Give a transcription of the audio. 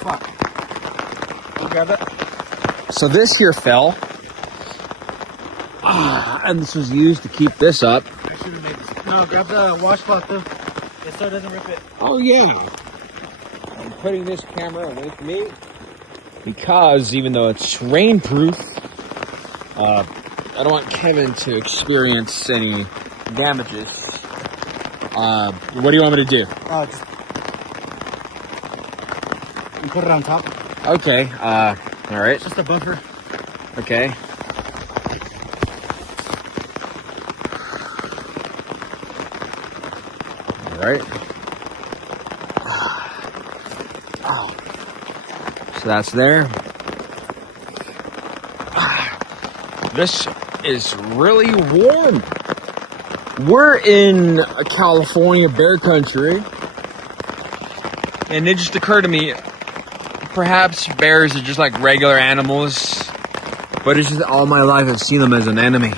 Fuck. You grab that? So this here fell. And this was used to keep this up. I should have made this. No, grab the washcloth though. Just so it doesn't rip it. Oh yeah. I'm putting this camera away from me because even though it's rainproof, I don't want Kevin to experience any damages. What do you want me to do? Just you put it on top. Okay. All right. It's just a buffer. Okay. All right. So that's there. This is really warm. We're in California bear country, and it just occurred to me, perhaps bears are just like regular animals, but it's just all my life I've seen them as an enemy.